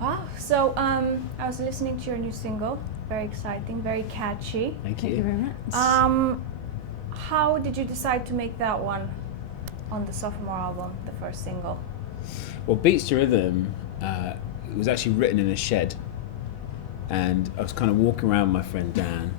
Wow. So I was listening to your new single. Very exciting, very catchy. Thank Thank you you. very much. How did you decide to make that one on the sophomore album, the first single? Well, Beats to Rhythm, it was actually written in a shed, and I was kind of walking around with my friend Dan,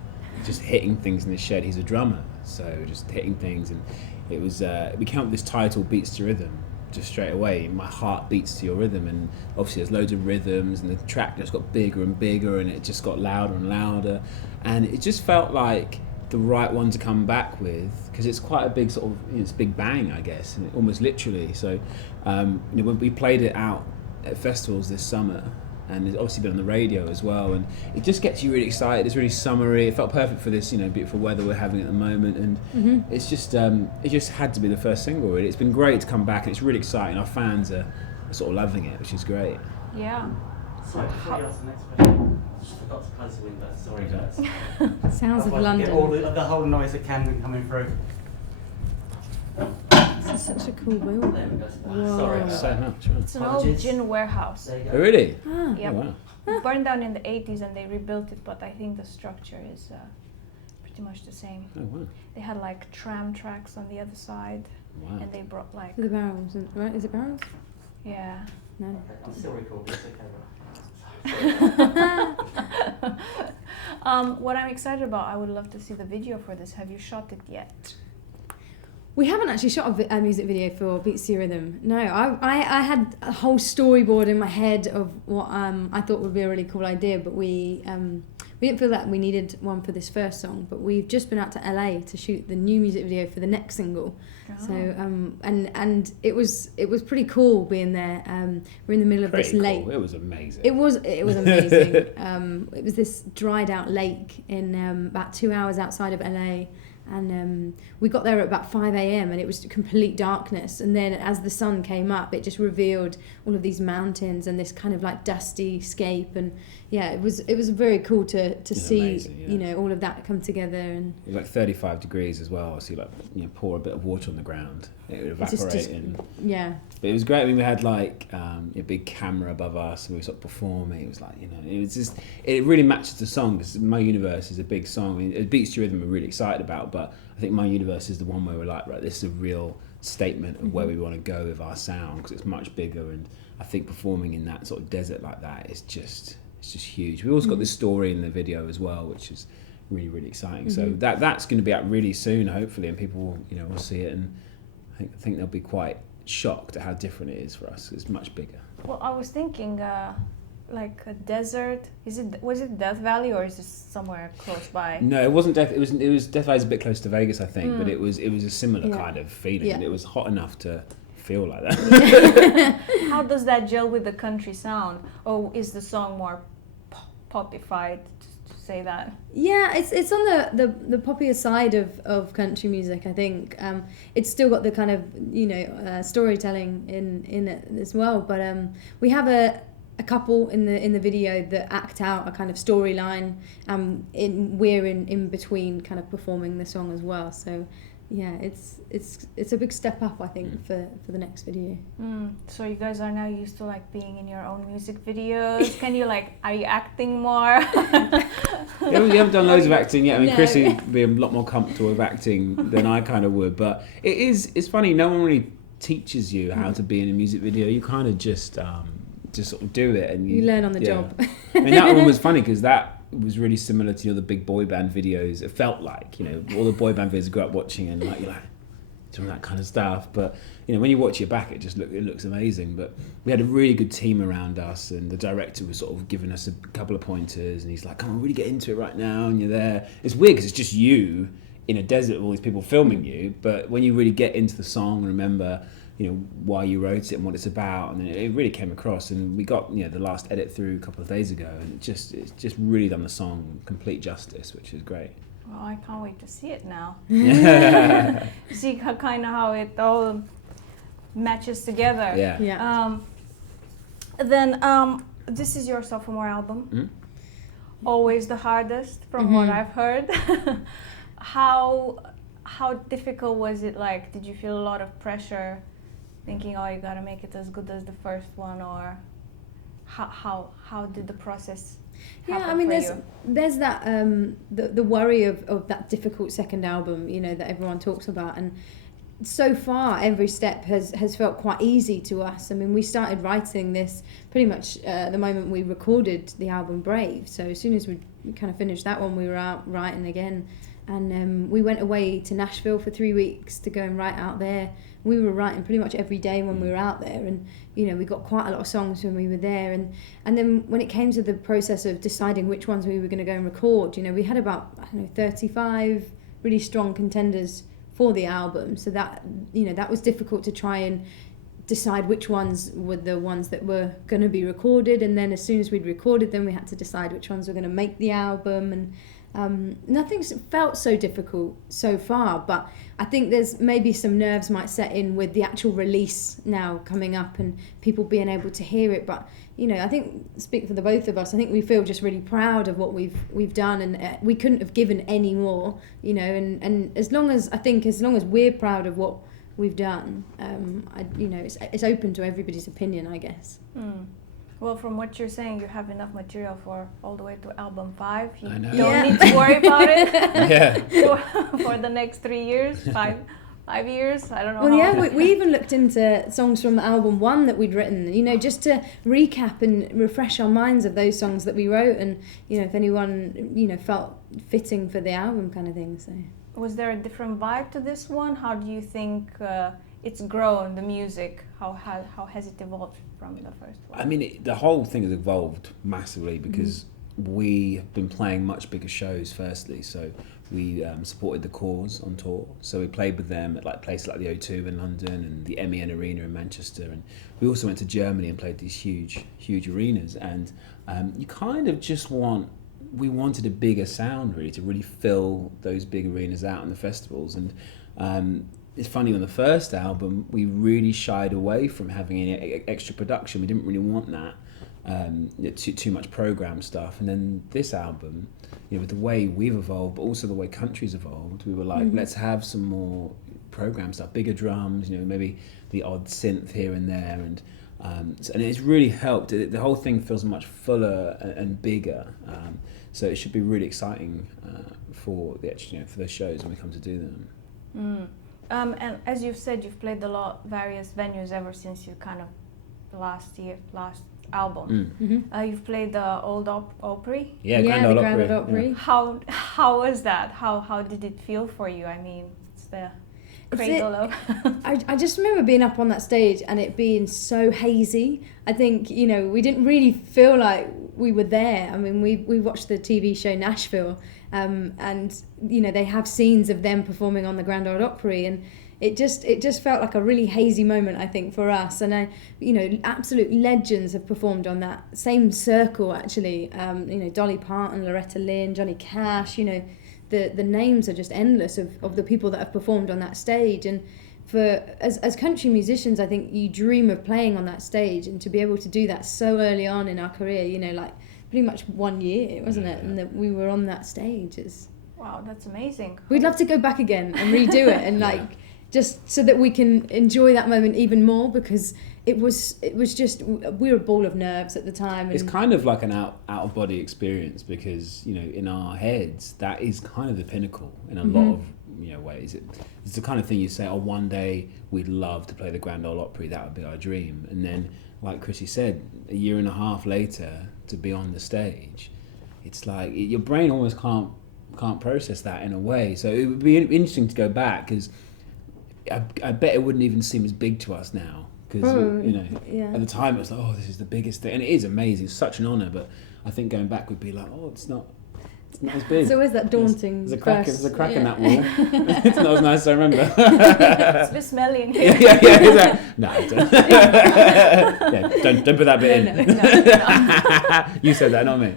just hitting things in the shed. He's a drummer, so just hitting things, and we came up with this title, Beats to Rhythm, just straight away. My heart beats to your rhythm, and obviously there's loads of rhythms, and the track just got bigger and bigger, and it just got louder and louder, and it just felt like the right one to come back with, because it's quite a big sort of, it's a big bang, I guess, and almost literally. So when we played it out at festivals this summer, and it's obviously been on the radio as well, and it just gets you really excited. It's really summery. It felt perfect for this beautiful weather we're having at the moment, and it's just it just had to be the first single, really. It's been great to come back, and it's really exciting. Our fans are sort of loving it, which is great. Yeah. Sorry, before you ask the next question, I just forgot to close the window. Sorry, guys. Sounds of Otherwise I get London. all the whole noise of Camden coming through. This is such a cool There building. we go. Whoa. Sorry Thanks about so that. much. Right. It's an old Apologies. gin warehouse. There you Oh, go. really? Ah. Yep. Oh, wow. It burned down in the 80s and they rebuilt it, but I think the structure is pretty much the same. Oh, wow. They had like tram tracks on the other side, Wow. and they brought like, The barrels, right? Is it barrels? yeah. No. Okay, I'm still recording. It's okay. What I'm excited about, I would love to see the video for this. Have you shot it yet? We haven't actually shot a music video for Beats to Your Rhythm. No, I had a whole storyboard in my head of what I thought would be a really cool idea, but we didn't feel that we needed one for this first song. But we've just been out to LA to shoot the new music video for the next single. So and it was pretty cool being there. We're in the middle of Pretty this cool. lake. It was amazing. It was amazing. It was this dried out lake in about 2 hours outside of LA, and we got there at about 5 a.m. and it was complete darkness. And then as the sun came up, it just revealed all of these mountains and this kind of like dusty scape. And yeah, it was very cool to see amazing, yeah. All of that come together. And It was like 35 degrees as well, so you pour a bit of water on the ground, it would it's evaporate. And yeah. but it was great. I mean, we had like a big camera above us, and we were sort of performing. It was like, it was just, it really matches the song, because My Universe is a big song. I mean, it Beats to Rhythm we're really excited about, but I think My Universe is the one where we're like, right, this is a real statement of where we want to go with our sound, because it's much bigger, and I think performing in that sort of desert like that is just, it's just huge. We also got this story in the video as well, which is really, really exciting. So that's going to be out really soon, hopefully, and people will see it, and I think they'll be quite shocked at how different it is for us. It's much bigger. Well, I was thinking, like a desert. Was it Death Valley, or is it somewhere close by? No, it wasn't Death. It was Death Valley's a bit close to Vegas, I think, but it was a similar kind of feeling. Yeah. It was hot enough to feel like that. How does that gel with the country sound, or is the song more popified, to say that? Yeah, it's on the poppier side of country music. I think it's still got the kind of storytelling in it as well. But we have a couple in the video that act out a kind of storyline, and we're in between kind of performing the song as well. So yeah, it's a big step up, I think, for the next video. So you guys are now used to like being in your own music videos. Are you acting more? Yeah, we haven't done loads of acting yet. I mean, No. Chris would be a lot more comfortable with acting than I kind of would. But it's funny. No one really teaches you how to be in a music video. You kind of just sort of do it, and You learn on the job. I mean, that one was funny because that was really similar to the big boy band videos. It felt like all the boy band videos I grew up watching, and like you're like doing that kind of stuff. But when you watch it back, it looks amazing. But we had a really good team around us, and the director was sort of giving us a couple of pointers, and he's like, "Come on, really get into it right now." And you're there. It's weird because it's just you in a desert with all these people filming you. But when you really get into the song and remember, why you wrote it and what it's about, and it really came across. And we got the last edit through a couple of days ago, and it's just really done the song complete justice, which is great. Well, I can't wait to see it now. Yeah. See kind of how it all matches together. Yeah. Yeah. Then this is your sophomore album. Always the hardest, from what I've heard. How difficult was it? Like, did you feel a lot of pressure, thinking, oh, you gotta make it as good as the first one, or how did the process Yeah, happen I mean, for there's that the worry of that difficult second album, you know, that everyone talks about, and so far every step has felt quite easy to us. I mean, we started writing this pretty much the moment we recorded the album Brave. So as soon as we kind of finished that one, we were out writing again, and we went away to Nashville for 3 weeks to go and write out there. We were writing pretty much every day when we were out there, and you know, we got quite a lot of songs when we were there, and then when it came to the process of deciding which ones we were going to go and record, you know, we had about, I don't know, 35 really strong contenders for the album, so that, you know, that was difficult to try and decide which ones were the ones that were going to be recorded, and then as soon as we'd recorded them, we had to decide which ones were going to make the album, and nothing's felt so difficult so far, but I think there's maybe some nerves might set in with the actual release now coming up and people being able to hear it. But you know, I think, speak for the both of us, I think we feel just really proud of what we've done, and we couldn't have given any more, you know, and as long as we're proud of what we've done, you know, it's open to everybody's opinion, I guess. Well, from what you're saying, you have enough material for all the way to album 5. You I know. don't need to worry about it Yeah. for the next 3 years, 5 years. I don't know. Well, how yeah, long. we even looked into songs from album 1 that we'd written, you know, just to recap and refresh our minds of those songs that we wrote, and you know, if anyone, you know, felt fitting for the album kind of thing. So Was there a different vibe to this one? How do you think it's grown, the music? How has it evolved from the first one? I mean, the whole thing has evolved massively because we have been playing much bigger shows, firstly. So we supported the Cause on tour. So we played with them at like places like the O2 in London and the MEN Arena in Manchester. And we also went to Germany and played these huge arenas. And you kind of just we wanted a bigger sound, really, to really fill those big arenas out in the festivals. And it's funny, on the first album, we really shied away from having any extra production. We didn't really want that, too much program stuff. And then this album, you know, with the way we've evolved, but also the way country's evolved, we were like, let's have some more program stuff, bigger drums, you know, maybe the odd synth here and there, and it's really helped. The whole thing feels much fuller and bigger. So it should be really exciting for the shows when we come to do them. And as you've said, you've played various venues ever since you kind of last album. You've played the Old Opry. Yeah, the Grand Ole Grand Ole Opry. Opry. How was that? How did it feel for you? I mean, it's the cradle of. I just remember being up on that stage and it being so hazy. I think, you know, we didn't really feel like we were there. I mean, we watched the TV show Nashville, and you know, they have scenes of them performing on the Grand Ole Opry, and it just felt like a really hazy moment, I think, for us. And you know, absolute legends have performed on that same circle, actually. You know, Dolly Parton, Loretta Lynn, Johnny Cash. You know, the names are just endless of the people that have performed on that stage. And as country musicians, I think you dream of playing on that stage, and to be able to do that so early on in our career, you know, like pretty much 1 year, wasn't it? And that we were on that stage. Wow, that's amazing. We'd love to go back again and redo it, and like just so that we can enjoy that moment even more, because it was just, we were a ball of nerves at the time. And it's kind of like an out of body experience, because you know, in our heads that is kind of the pinnacle in a lot of, you know, ways. It's the kind of thing you say, oh, one day we'd love to play the Grand Ole Opry, that would be our dream. And then, like Chrissy said, a year and a half later to be on the stage, it's like your brain almost can't process that in a way. So it would be interesting to go back, because I bet it wouldn't even seem as big to us now, because you know, at the time it was like, oh, this is the biggest thing, and it is amazing, it's such an honour. But I think going back would be like, oh, it's not as big. It's always that daunting. There's a crack in that wall. It's not as nice as I remember. It's a bit smelly in here. Yeah. No, don't. Don't put that bit in. No. You said that, not me.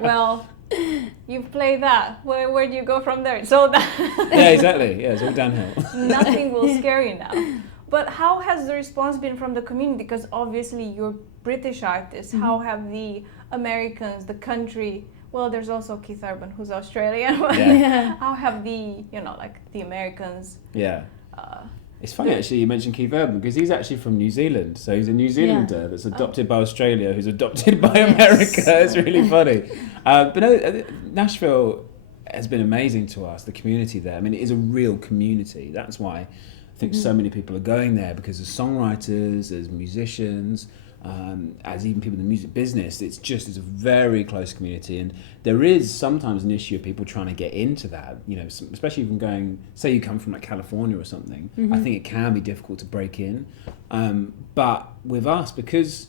Well, you've played that. Where do you go from there? It's all that. Yeah, exactly. Yeah, it's all downhill. Nothing will scare you now. But how has the response been from the community? Because obviously you're British artists. How have the Americans, the country? Well, there's also Keith Urban, who's Australian. Yeah. How have the Americans? Yeah. It's funny actually you mentioned Keith Urban because he's actually from New Zealand. So he's a New Zealander that's adopted by Australia who's adopted by America. It's really funny. But no, Nashville has been amazing to us, the community there. I mean, it is a real community. That's why I think so many people are going there, because as songwriters, as musicians, as even people in the music business, it's a very close community, and there is sometimes an issue of people trying to get into that, you know, especially even going, say you come from like California or something, I think it can be difficult to break in, but with us, because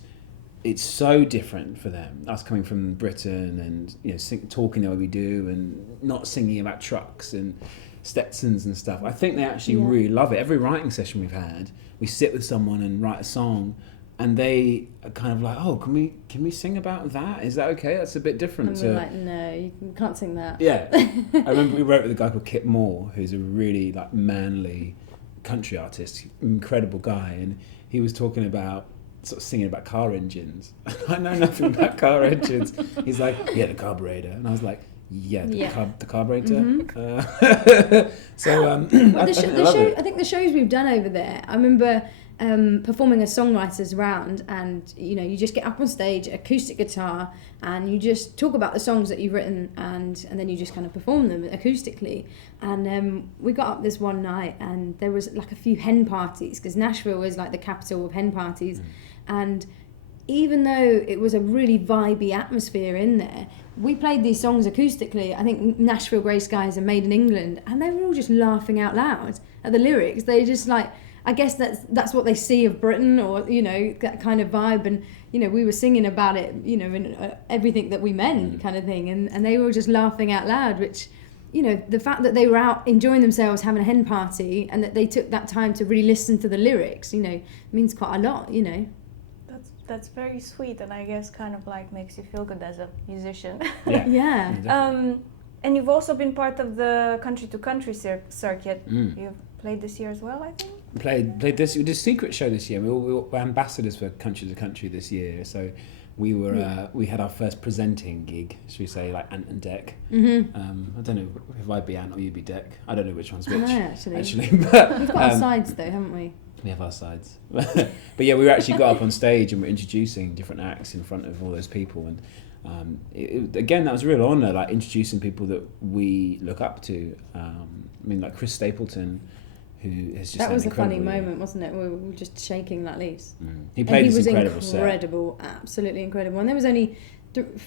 it's so different for them, us coming from Britain and, you know, talking the way we do and not singing about trucks and Stetsons and stuff, I think they actually really love it. Every writing session we've had, we sit with someone and write a song, and they are kind of like, oh, can we sing about that? Is that okay? That's a bit different. And we're like, no, you can't sing that. Yeah. I remember we wrote with a guy called Kip Moore, who's a really like manly country artist, incredible guy, and he was talking about sort of singing about car engines. I know nothing about car engines. He's like, yeah, the carburetor. And I was like, the carburetor. I think the shows we've done over there, I remember performing a songwriters round, and you know, you just get up on stage, acoustic guitar, and you just talk about the songs that you've written, and then you just kind of perform them acoustically. And we got up this one night, and there was like a few hen parties, because Nashville is like the capital of hen parties, and even though it was a really vibey atmosphere in there, we played these songs acoustically. I think Nashville Grey Skies and Made in England, and they were all just laughing out loud at the lyrics. They just like, I guess that's what they see of Britain, or, you know, that kind of vibe. And, you know, we were singing about it, you know, in everything that we meant kind of thing. And they were just laughing out loud, which, you know, the fact that they were out enjoying themselves, having a hen party, and that they took that time to really listen to the lyrics, you know, means quite a lot, you know. That's very sweet, and I guess kind of like makes you feel good as a musician. Yeah. And you've also been part of the country to country circuit. You've played this year as well, I think. Played this. We did a secret show this year. We were ambassadors for country to country this year. So we were we had our first presenting gig, should we say, like Ant and Dec. I don't know if I'd be Ant or you'd be Dec. I don't know which one's which. I know, actually. But we've got our sides though, haven't we? We have our sides. But yeah, we actually got up on stage and we're introducing different acts in front of all those people, and again, that was a real honour, like introducing people that we look up to. I mean, like Chris Stapleton, who has just that was a funny year. moment, wasn't it? We were just shaking like leaves. He played this incredible set. Absolutely incredible. And there was only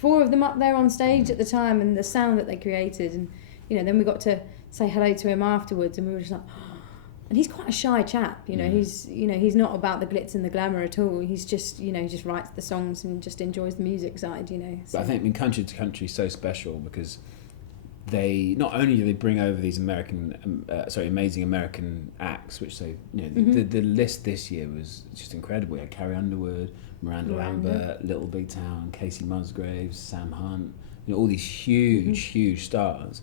4 of them up there on stage at the time, and the sound that they created, and you know, then we got to say hello to him afterwards, and we were just like. And he's quite a shy chap, you know. He's not about the glitz and the glamour at all. He's just, you know, he just writes the songs and just enjoys the music side, you know. So. But I think country to country is so special because they not only do they bring over these amazing American acts, which they, you know, the list this year was just incredible. We had Carrie Underwood, Miranda Lambert, Little Big Town, Casey Musgraves, Sam Hunt, you know, all these huge stars.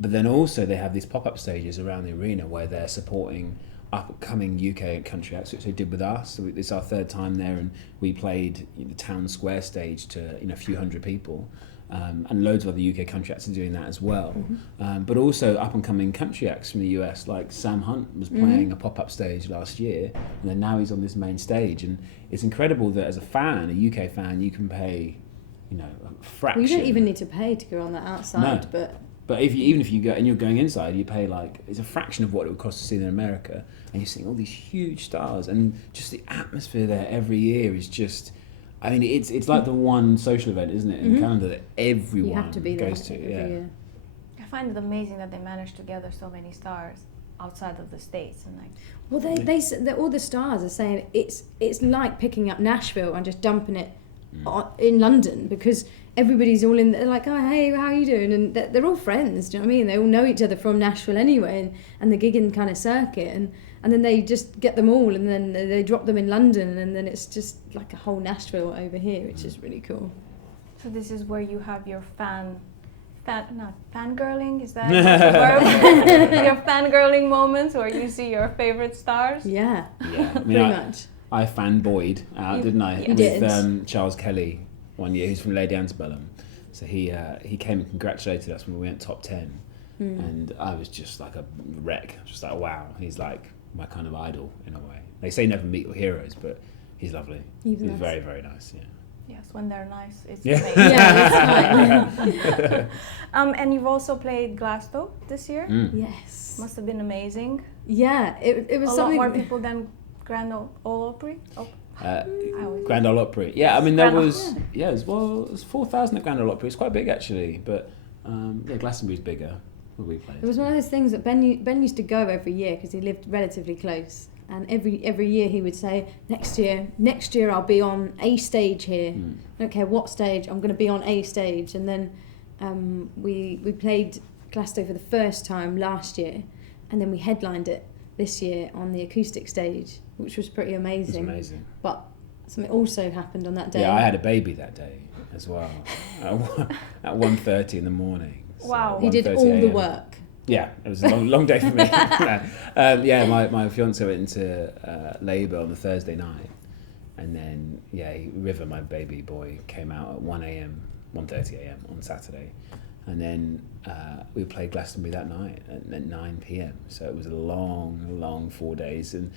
But then also they have these pop-up stages around the arena where they're supporting upcoming UK country acts, which they did with us. So it's our 3rd time there, and we played the Town Square stage to, you know, a few hundred people, and loads of other UK country acts are doing that as well. But also up-and-coming country acts from the US, like Sam Hunt was playing a pop-up stage last year, and then now he's on this main stage. And it's incredible that as a fan, a UK fan, you can pay, you know, a fraction. Well, you don't even need to pay to go on the outside, But even if you go and you're going inside, you pay like, it's a fraction of what it would cost to see in America, and you're seeing all these huge stars, and just the atmosphere there every year is just, I mean, it's like the one social event, isn't it, in the calendar that everyone you have to be goes to. every year. I find it amazing that they managed to gather so many stars outside of the States, and like. Well, they all the stars are saying it's like picking up Nashville and just dumping it in London, because everybody's all in there like, oh, hey, how are you doing? And they're all friends, do you know what I mean? They all know each other from Nashville anyway, and the gigging kind of circuit, and then they just get them all, and then they drop them in London, and then it's just like a whole Nashville over here, which is really cool. So this is where you have your fangirling, is that a verb? Your fangirling moments where you see your favorite stars? Yeah, I mean, pretty much. I fanboyed out, didn't I? You With did. Charles Kelly one year, who's from Lady Antebellum. So he came and congratulated us when we went top 10. And I was just like a wreck. Just like, wow. He's like my kind of idol in a way. They say never meet your heroes, but he's lovely. He's nice. very, very nice. Yeah. Yes, when they're nice, it's Yeah. amazing. Yeah, it's fine. And you've also played Glasgow this year. Yes. Must have been amazing. Yeah, it was A lot something. more people than Grand Ole Opry. I always Grand Ole Opry. Yeah, I mean there Grand Ole- was it was 4,000 at Grand Ole Opry. It's quite big actually, but Glastonbury's bigger. Where we played. It was one of those things that Ben used to go every year because he lived relatively close, and every year he would say, next year I'll be on a stage here. I don't care what stage, I'm going to be on a stage. And then we played Glasgow for the first time last year, and then we headlined it this year on the acoustic stage, which was pretty amazing. It was amazing. But something also happened on that day. Yeah, I had a baby that day as well at 1:30 in the morning. So Wow. He did 1:30 all the AM. work. Yeah, it was a long day for me. My fiance went into labour on the Thursday night, and then River, my baby boy, came out at 1:30 a.m. on Saturday, and then we played Glastonbury that night at 9 p.m. So it was a long 4 days, and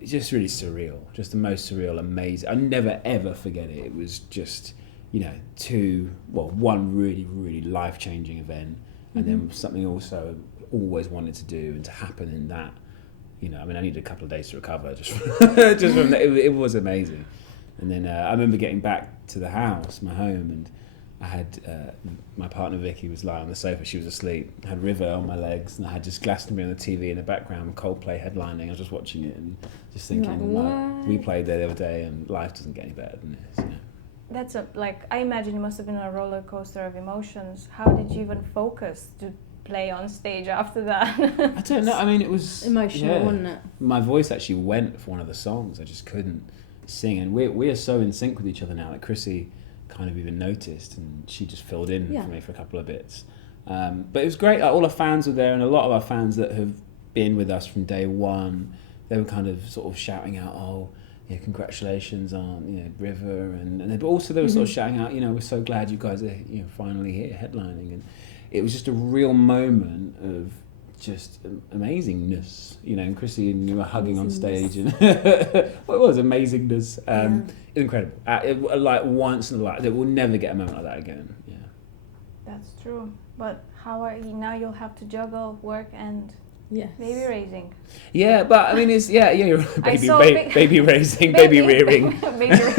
it's just really surreal, just the most surreal, amazing. I never ever forget it. It was just one really life-changing event. And then something also always wanted to do and to happen in that, I needed a couple of days to recover just from that. It was amazing. And then I remember getting back to the house, my home, and I had my partner Vicky was lying on the sofa, she was asleep. I had River on my legs, and I had just Glastonbury on the TV in the background, Coldplay headlining. I was just watching it and just thinking, What? we played there the other day, and life doesn't get any better than this. That's I imagine it must have been a roller coaster of emotions. How did you even focus to play on stage after that? I don't know. I mean, it was Emotional, wasn't it? My voice actually went for one of the songs. I just couldn't sing, and we are so in sync with each other now. Like Chrissy kind of even noticed, and she just filled in for me for a couple of bits. But it was great. All our fans were there, and a lot of our fans that have been with us from day one, they were kind of sort of shouting out, "Oh, yeah, congratulations on River," and but also they were sort of shouting out, we're so glad you guys are finally here headlining, and it was just a real moment of just amazingness, and Chrissy and you were hugging on stage, and well, it was amazingness. It was incredible. Like once in a life, we'll never get a moment like that again. Yeah, That's true. But how are you now? You'll have to juggle work and baby raising. Yeah, but I mean, it's you're baby raising, baby rearing. Baby rearing.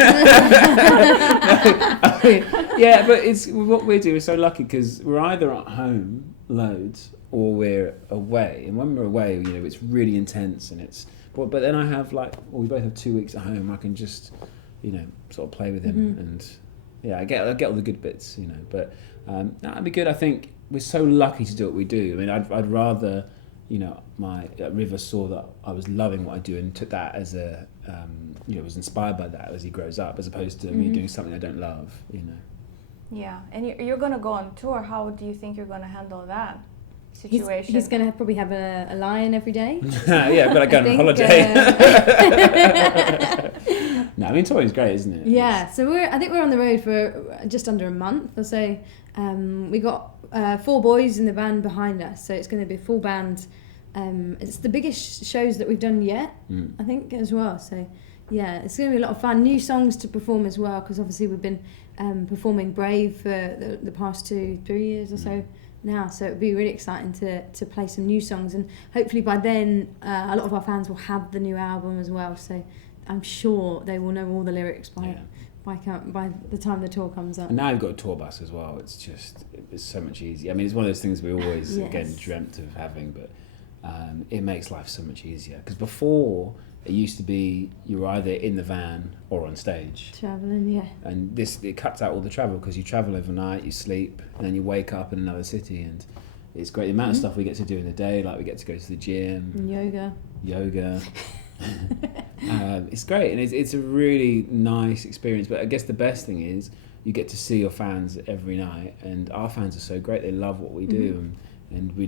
But it's what we do. We're so lucky because we're either at home loads or we're away. And when we're away, it's really intense, and it's. But then I have we both have 2 weeks at home. I can just, sort of play with him, and I get all the good bits, But that'd be good. I think we're so lucky to do what we do. I mean, I'd rather. My River saw that I was loving what I do and took that as a, was inspired by that as he grows up, as opposed to me doing something I don't love, Yeah, and you're going to go on tour. How do you think you're going to handle that situation? He's going to probably have a lion every day. Yeah, but I go on holiday. No, I mean, touring's great, isn't it? Yeah, so I think we're on the road for just under a month or so. We got 4 boys in the band behind us, so it's going to be a full band. It's the biggest shows that we've done yet, I think, as well. So yeah, it's going to be a lot of fun. New songs to perform as well, because obviously we've been performing Brave for the past 2-3 years or so now. So it'll be really exciting to play some new songs, and hopefully by then a lot of our fans will have the new album as well. So I'm sure they will know all the lyrics by the time the tour comes up. And now you've got a tour bus as well. It's so much easier. I mean, it's one of those things we always again dreamt of having, but it makes life so much easier. Because before it used to be you were either in the van or on stage. Travelling, And it cuts out all the travel, because you travel overnight, you sleep, and then you wake up in another city, and it's great. The amount of stuff we get to do in the day, like we get to go to the gym, and yoga. It's great, and it's a really nice experience. But I guess the best thing is you get to see your fans every night, and our fans are so great. They love what we do, and we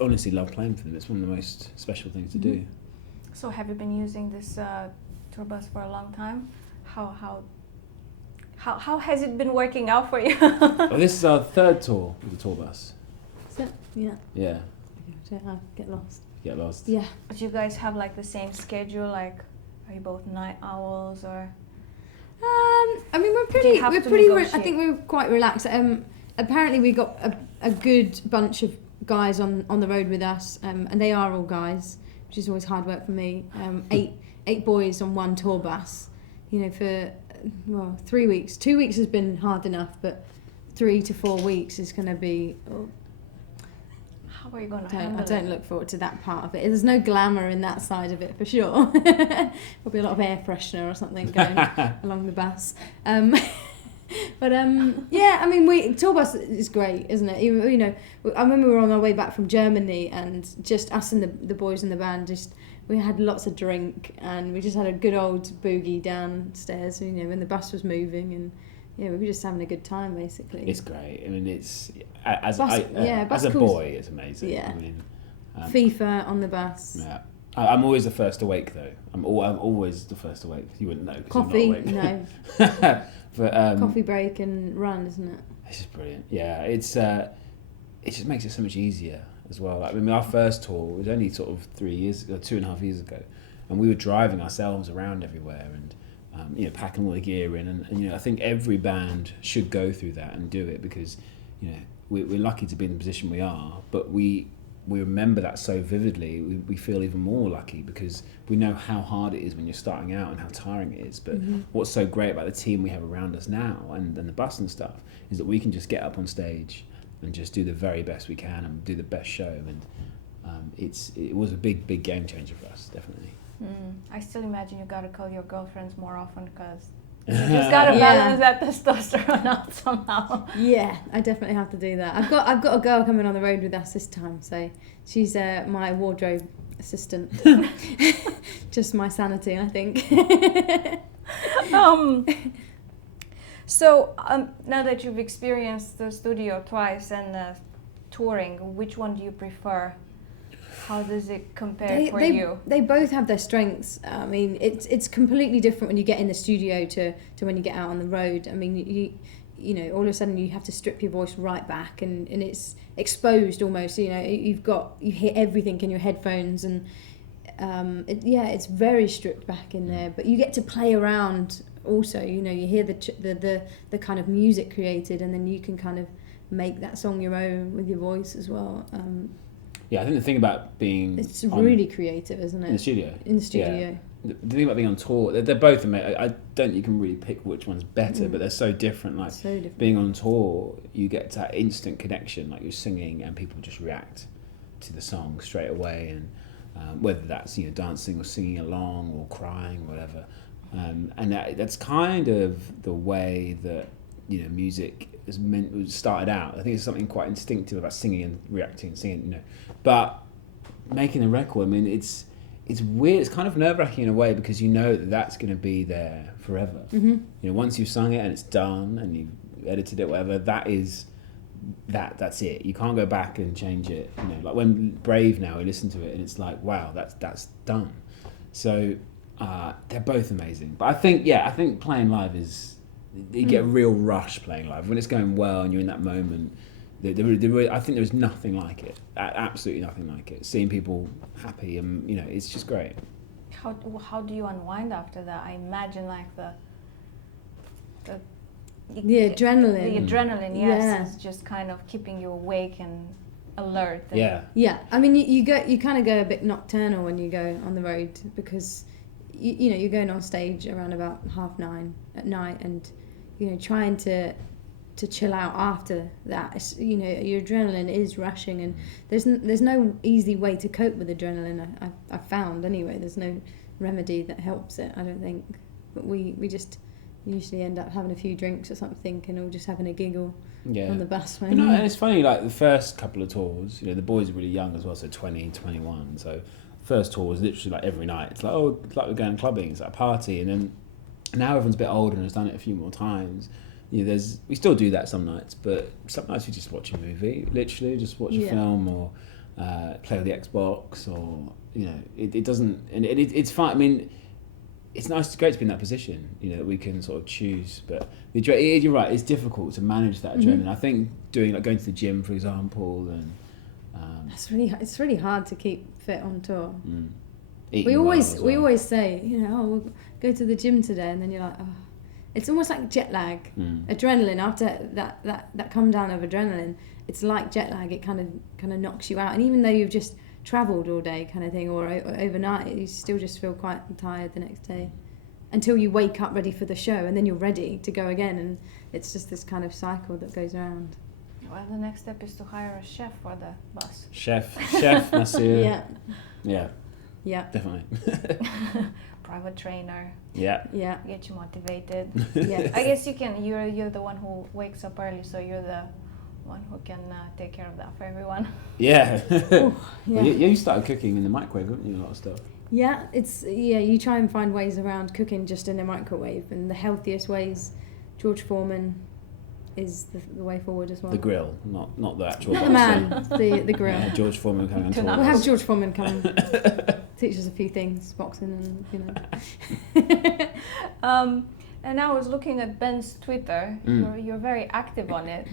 honestly love playing for them. It's one of the most special things to do. So have you been using this tour bus for a long time? How has it been working out for you? This is our 3rd tour with the tour bus. Is it? Yeah. Yeah. I get lost. get lost. Yeah. But you guys have like the same schedule, like are you both night owls or? I mean, I think we're quite relaxed. Apparently we got a good bunch of guys on the road with us, and they are all guys, which is always hard work for me. Eight boys on one tour bus, you know, for 3 weeks. 2 weeks has been hard enough, but 3 to 4 weeks is going to be. How are you going to handle it? I don't look forward to that part of it. There's no glamour in that side of it for sure. There'll be a lot of air freshener or something going along the bus. But yeah, I mean, tour bus is great, isn't it? You know, I remember we were on our way back from Germany, and just us and the boys in the band, we had lots of drink, and we just had a good old boogie downstairs. You know, when the bus was moving, and yeah, we were just having a good time basically. It's great. I mean, it's as a cruise, boy, it's amazing. Yeah. I mean, FIFA on the bus. Yeah. I'm always the first awake though. I'm always the first awake. You wouldn't know. Coffee, you're not awake. no. But coffee break and run, isn't it? It's just brilliant. Yeah, it just makes it so much easier as well. Like, I mean, our first tour was only sort of 3 years ago, 2.5 years ago, and we were driving ourselves around everywhere and you know, packing all the gear in, and you know, I think every band should go through that and do it because, you know, we're lucky to be in the position we are, but we remember that so vividly. We feel even more lucky because we know how hard it is when you're starting out and how tiring it is. But what's so great about the team we have around us now and the bus and stuff is that we can just get up on stage and just do the very best we can and do the best show. And it was a big game changer for us, definitely. I still imagine you gotta call your girlfriends more often because you just gotta balance that testosterone out somehow. Yeah, I definitely have to do that. I've got a girl coming on the road with us this time, so she's my wardrobe assistant. Just my sanity, I think. So now that you've experienced the studio twice and touring, which one do you prefer? How does it compare for you? They both have their strengths. I mean, it's completely different when you get in the studio to when you get out on the road. I mean, you know, all of a sudden you have to strip your voice right back, and it's exposed almost. You know, you hear everything in your headphones, and it's very stripped back in there. But you get to play around also. You know, you hear the kind of music created, and then you can kind of make that song your own with your voice as well. Yeah, I think the thing about being... It's really creative, isn't it? In the studio. In the studio. Yeah. The thing about being on tour, they're both amazing. I don't think you can really pick which one's better, but they're so different. Like, so different. Being on tour, you get that instant connection, like you're singing and people just react to the song straight away, and whether that's, you know, dancing or singing along or crying or whatever. And that's kind of the way that, you know, music started out. I think it's something quite instinctive about singing and reacting and singing, you know. But making a record, I mean, it's weird. It's kind of nerve-wracking in a way because you know that that's going to be there forever. Mm-hmm. You know, once you've sung it and it's done and you've edited it, whatever, that's it. You can't go back and change it. You know, like when Brave now, we listen to it and it's like, wow, that's done. So they're both amazing. But I think playing live is... You get a real rush playing live when it's going well and you're in that moment. I think there is nothing like it. Absolutely nothing like it. Seeing people happy and, you know, it's just great. How do you unwind after that? I imagine like the adrenaline. The adrenaline, yes, is just kind of keeping you awake and alert. And yeah. I mean, you kind of go a bit nocturnal when you go on the road because you know you're going on stage around about 9:30 at night, and you know trying to chill out after that. It's, you know, your adrenaline is rushing, and there's no easy way to cope with adrenaline. I've found anyway. There's no remedy that helps it, I don't think. But we just usually end up having a few drinks or something and all just having a giggle on the bus. And it's funny, like the first couple of tours, you know, the boys are really young as well, so 20, 21. So first tour was literally like every night. It's like, oh, it's like we're going clubbing. It's like a party, and then now everyone's a bit older and has done it a few more times. You know, we still do that some nights, but some nights we just watch a movie, literally just watch a film or play with the Xbox, or you know, it doesn't, and it's fine. I mean, it's nice, it's great to be in that position, you know, that we can sort of choose. But you're right, it's difficult to manage that adrenaline. I think going to the gym, for example, and It's really hard to keep fit on tour. Eating We well always as we well. always say, we'll go to the gym today, and then you're like, oh, it's almost like jet lag. Adrenaline after that come down of adrenaline, it's like jet lag. It kind of knocks you out, and even though you've just travelled all day, kind of thing, or overnight, you still just feel quite tired the next day, until you wake up ready for the show, and then you're ready to go again, and it's just this kind of cycle that goes around. Well, the next step is to hire a chef for the bus. Chef, masseur. Yeah, Definitely. Private trainer. Yeah. Get you motivated. yeah. I guess you're the one who wakes up early, so you're the one who can take care of that for everyone. Yeah. Yeah. Well, you started cooking in the microwave, haven't you? A lot of stuff. Yeah, you try and find ways around cooking just in a microwave, and the healthiest ways, George Foreman is the way forward as well. The grill, not the actual. Not the man, the grill. Yeah, George Foreman coming on tour. We'll have George Foreman come and teach us a few things, boxing and Mm. And I was looking at Ben's Twitter. You're very active on it.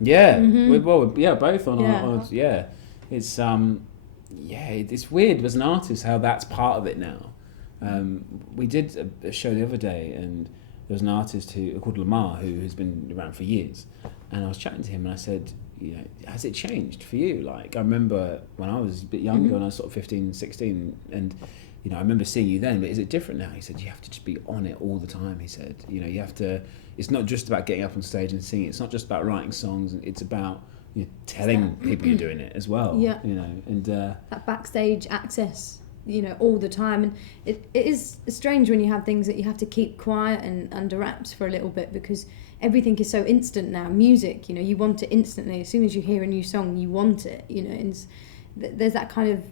Yeah, Mm-hmm. both on Yeah. our yeah. It's it's weird as an artist how that's part of it now. We did a show the other day, and there was an artist called Lamar who has been around for years, and I was chatting to him and I said, has it changed for you? Like, I remember when I was a bit younger, and I was sort of 15, 16, and I remember seeing you then, but is it different now? He said, you have to just be on it all the time. He said, you have to, it's not just about getting up on stage and singing, it's not just about writing songs, it's about telling people you're doing it as well. Yeah. And that backstage access, all the time. And it is strange when you have things that you have to keep quiet and under wraps for a little bit, because everything is so instant now. Music, you want it instantly. As soon as you hear a new song, you want it, and there's that kind of,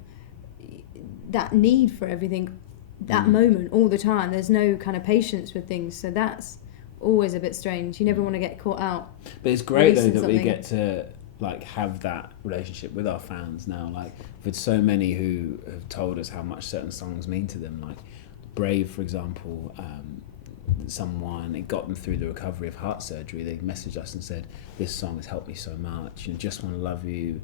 that need for everything, that moment all the time. There's no kind of patience with things. So that's always a bit strange. You never want to get caught out. But it's great though releasing that we something. get to have that relationship with our fans now. Like, we've had so many who have told us how much certain songs mean to them. Like Brave, for example, it got them through the recovery of heart surgery. They messaged us and said, this song has helped me so much. Just Want to Love You,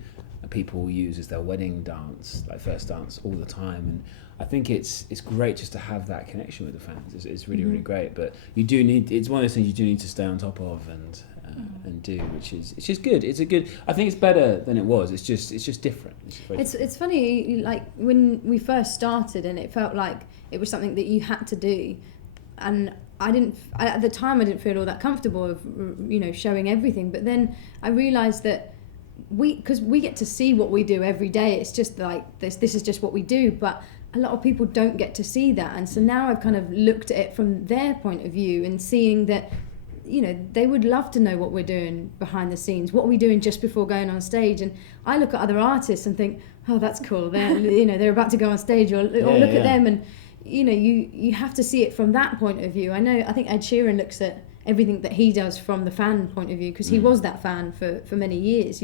people use as their wedding dance, like first dance, all the time. And I think it's great just to have that connection with the fans. It's really, really great. But you do need, it's one of those things you do need to stay on top of and do, which is, it's just good. I think it's better than it was. It's just different. It's funny, like when we first started, and it felt like it was something that you had to do, and at the time I didn't feel all that comfortable of showing everything. But then I realised that because we get to see what we do every day, it's just like this is just what we do. But a lot of people don't get to see that, and so now I've kind of looked at it from their point of view and seeing that they would love to know what we're doing behind the scenes, what we're doing just before going on stage. And I look at other artists and think, oh, that's cool, they're about to go on stage, or look at them, and you have to see it from that point of view. I think Ed Sheeran looks at everything that he does from the fan point of view, because he was that fan for many years,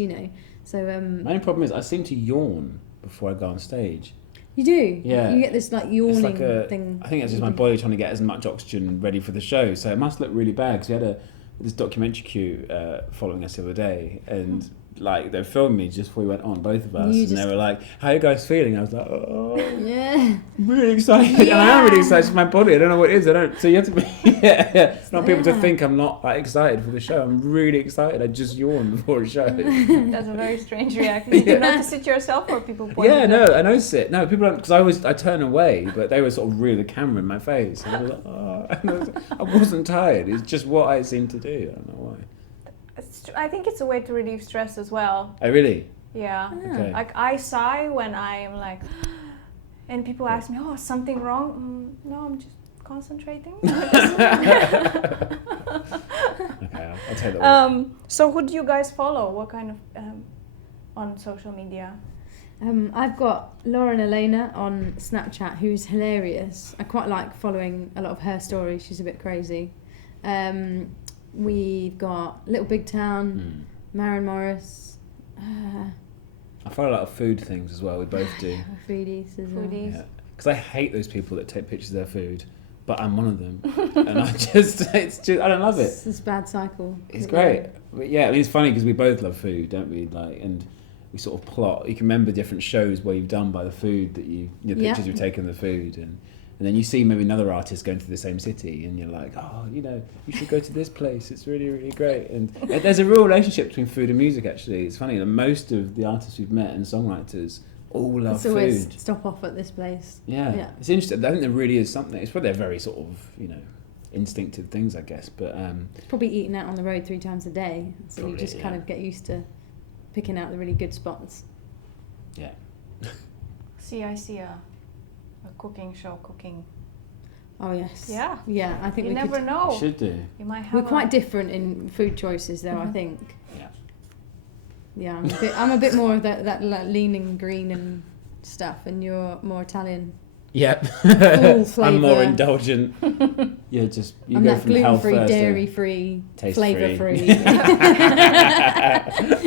so my only problem is I seem to yawn before I go on stage. you do, Yeah. you get this like yawning It's like thing. I think it's just my body trying to get as much oxygen ready for the show, so it must look really bad, because we had this documentary crew following us the other day, and like they filmed me just before we went on, both of us, and they were like, how are you guys feeling? I was like, oh, Yeah. I'm really excited. And I am really excited for my body. I don't know what it is. So you have to be I want people to think I'm not that excited for the show. I'm really excited. I just yawned before a show. That's a very strange reaction. Did you notice it yourself, or people pointed Yeah, it no, out? I noticed it. No, people don't, because I turn away, but they were sort of reeling the camera in my face. And I was like, oh, and I wasn't tired. It's just what I seem to do. I don't know why. I think it's a way to relieve stress as well. Oh, really? Yeah. Okay. Like, I sigh when I'm like, and people ask me, oh, something wrong? No, I'm just concentrating. Okay, I'll take that one. So who do you guys follow? What kind of, on social media? I've got Laura and Elena on Snapchat, who's hilarious. I quite like following a lot of her stories. She's a bit crazy. We've got Little Big Town, Maren Morris. I follow a lot of food things as well. We both do. Foodies as well. Foodies. Yeah. Because I hate those people that take pictures of their food, but I'm one of them, and I don't love it. It's this bad cycle. It's great. But yeah, I mean, it's funny because we both love food, don't we? Like, and we sort of plot. You can remember different shows where you've done by the food that your pictures you've taken of the food, and then you see maybe another artist going to the same city, and you're like, oh, you know, you should go to this place. It's really, really great. And there's a real relationship between food and music. Actually, it's funny that most of the artists we've met and songwriters all love It's always food. stop off at this place. Yeah, it's interesting. I think there really is something. It's probably a very sort of, you know, instinctive things, I guess. But probably eating out on the road 3 times a day, so probably, you just kind of get used to picking out the really good spots. Yeah. See, I see a cooking show, cooking. Oh yes. Yeah. Yeah, I think You we never could. know. Should do. You might have. We're quite different in food choices, though. I think. Yeah. Yeah, I'm a bit more of that like, leaning green and stuff, and you're more Italian. Yep. Full I'm more flavour. indulgent. Yeah, just you I'm go that from health gluten-free, first to dairy-free, taste-free. flavour-free.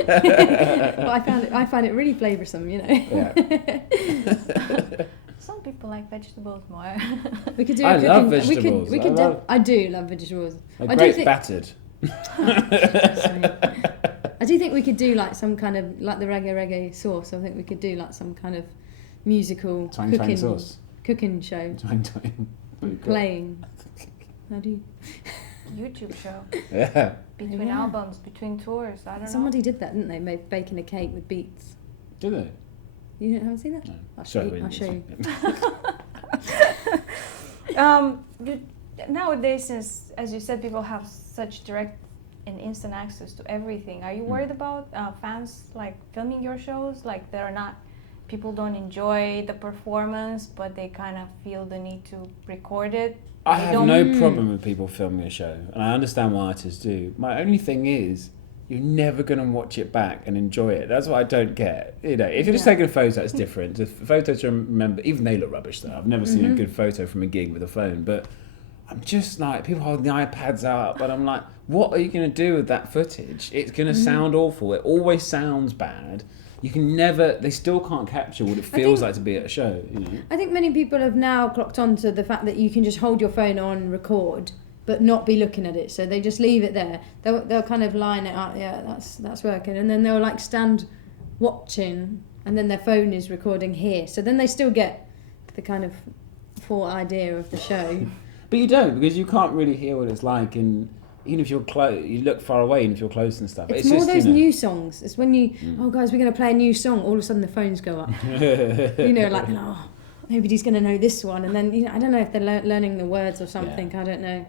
But I find it really flavoursome, you know. Yeah. Some people like vegetables more. We could do. I a love cooking, vegetables. We could. I do love vegetables. They're I do great think. battered. I do think we could do like some kind of like the reggae sauce. I think we could do like some kind of musical Twang twang sauce. cooking show Twang twang. playing. How do you? YouTube show. Yeah. Between Yeah. albums, between tours. I don't Somebody did that, didn't they? Made baking a cake with beets. Do they? You haven't seen that? No. I'll Sorry, show you. know. Nowadays, since, as you said, people have such direct and instant access to everything, are you worried about fans like filming your shows? Like people don't enjoy the performance, but they kind of feel the need to record it. I They have don't- no problem with people filming a show, and I understand why artists do. My only thing is, you're never going to watch it back and enjoy it. That's what I don't get. You know, if you're just taking a photo, it's different. The photos to remember, even they look rubbish though. I've never seen a good photo from a gig with a phone, but I'm just like, people holding the iPads out, but I'm like, what are you going to do with that footage? It's going to sound awful. It always sounds bad. You can never, they still can't capture what it feels like to be at a show, you know? I think many people have now clocked on to the fact that you can just hold your phone on record but not be looking at it, so they just leave it there. They'll kind of line it up, yeah, that's working, and then they'll like stand watching, and then their phone is recording here, so then they still get the kind of full idea of the show. But you don't, because you can't really hear what it's like, and even if you're close, you look far away, and if you're close and stuff. It's more just, those you know, new songs. It's when you, oh guys, we're going to play a new song, all of a sudden the phones go up. You know, like, oh, nobody's going to know this one, and then, you know, I don't know if they're learning the words or something, I don't know.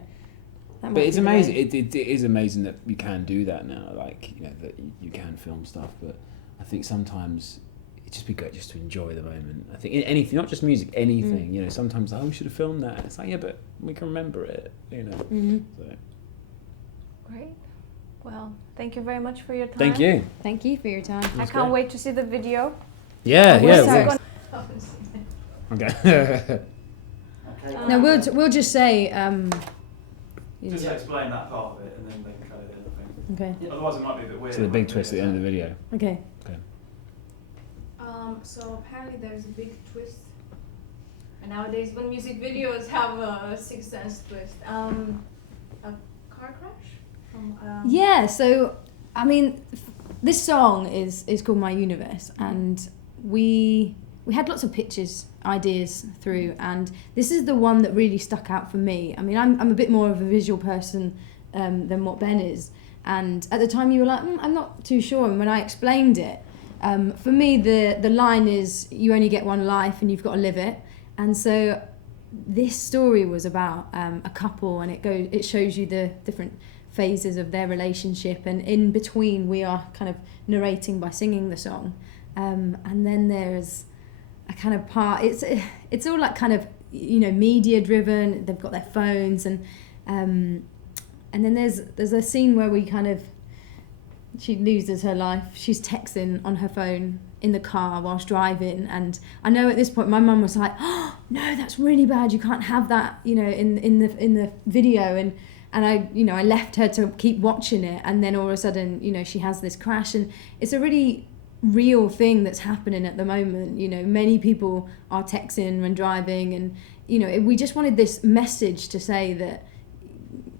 That But might it's be the amazing. way. It is amazing that you can do that now. Like, you know, that you can film stuff. But I think sometimes it'd just be great just to enjoy the moment. I think in anything, not just music, anything. You know, sometimes we should have filmed that. It's like, yeah, but we can remember it. You know. So. Great. Well, thank you very much for your time. Thank you. Thank you for your time. I can't wait to see the video. Yeah, we're yeah. so- Okay. Okay. No, we'll just say, you Just know, explain that part of it and then they can cut it in, I think. okay, Otherwise it might be a bit weird. So the big twist at the end of the video. okay. So apparently there's a big twist. And nowadays when music videos have a Sixth Sense twist, a car crash from Yeah, so I mean, this song is called My Universe, and we had lots of pictures, ideas through, and this is the one that really stuck out for me. I mean, I'm a bit more of a visual person than what Ben is, and at the time you were like, I'm not too sure, and when I explained it, for me the line is, you only get one life and you've got to live it, and so this story was about a couple, and it shows you the different phases of their relationship, and in between we are kind of narrating by singing the song, and then there's a kind of part, it's all like kind of, you know, media driven. They've got their phones, and then there's a scene where we kind of, she loses her life. She's texting on her phone in the car whilst driving, and I know at this point my mum was like, oh no, that's really bad, you can't have that, you know, in the video, and I, you know, I left her to keep watching it, and then all of a sudden, you know, she has this crash, and it's a really real thing that's happening at the moment. You know, many people are texting when driving, and, you know, we just wanted this message to say that,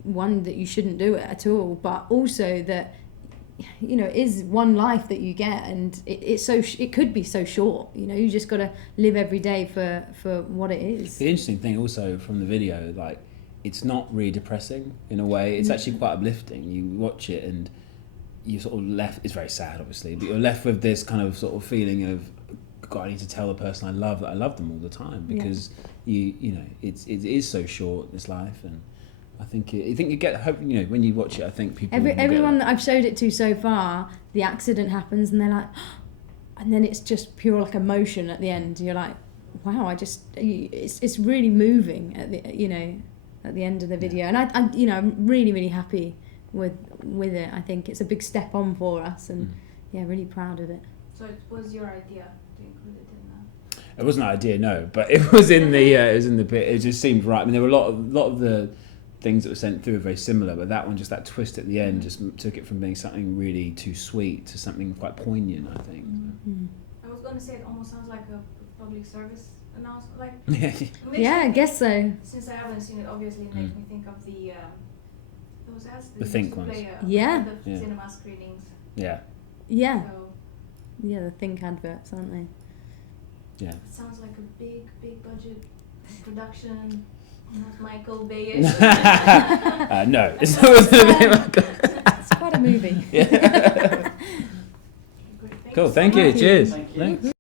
one, that you shouldn't do it at all, but also that you know, it is one life that you get, and it could be so short. You know, you just got to live every day for what it is. The interesting thing also from the video, like, it's not really depressing in a way. It's actually quite uplifting. You watch it and you're sort of left. It's very sad, obviously, but you're left with this kind of sort of feeling of, God, I need to tell the person I love that I love them all the time, because you know it is so short, this life. And I think you get hope. You know, when you watch it, I think people. Everyone that I've showed it to so far, the accident happens, and they're like, and then it's just pure like emotion at the end. You're like, wow, it's really moving at the end of the video, and I you know, I'm really, really happy with it. I think it's a big step on for us, and really proud of it. So it was your idea to include it in that? It wasn't an idea, no, but it was in the bit. It just seemed right. I mean, there were a lot of the things that were sent through are very similar, but that one, just that twist at the end, just took it from being something really too sweet to something quite poignant, I think. I was going to say it almost sounds like a public service announcement, like. Yeah, I guess so. Since I haven't seen it, obviously it makes me think of the those ads. The Think ones. The cinema screenings. Yeah. So Yeah, the Think adverts, aren't they? Yeah. it sounds like a big budget production. Not Michael Bay-ish. No, it's not. It's quite a movie. Yeah. Good, Cool. so Thank you. much. Cheers. Thank you. Thanks.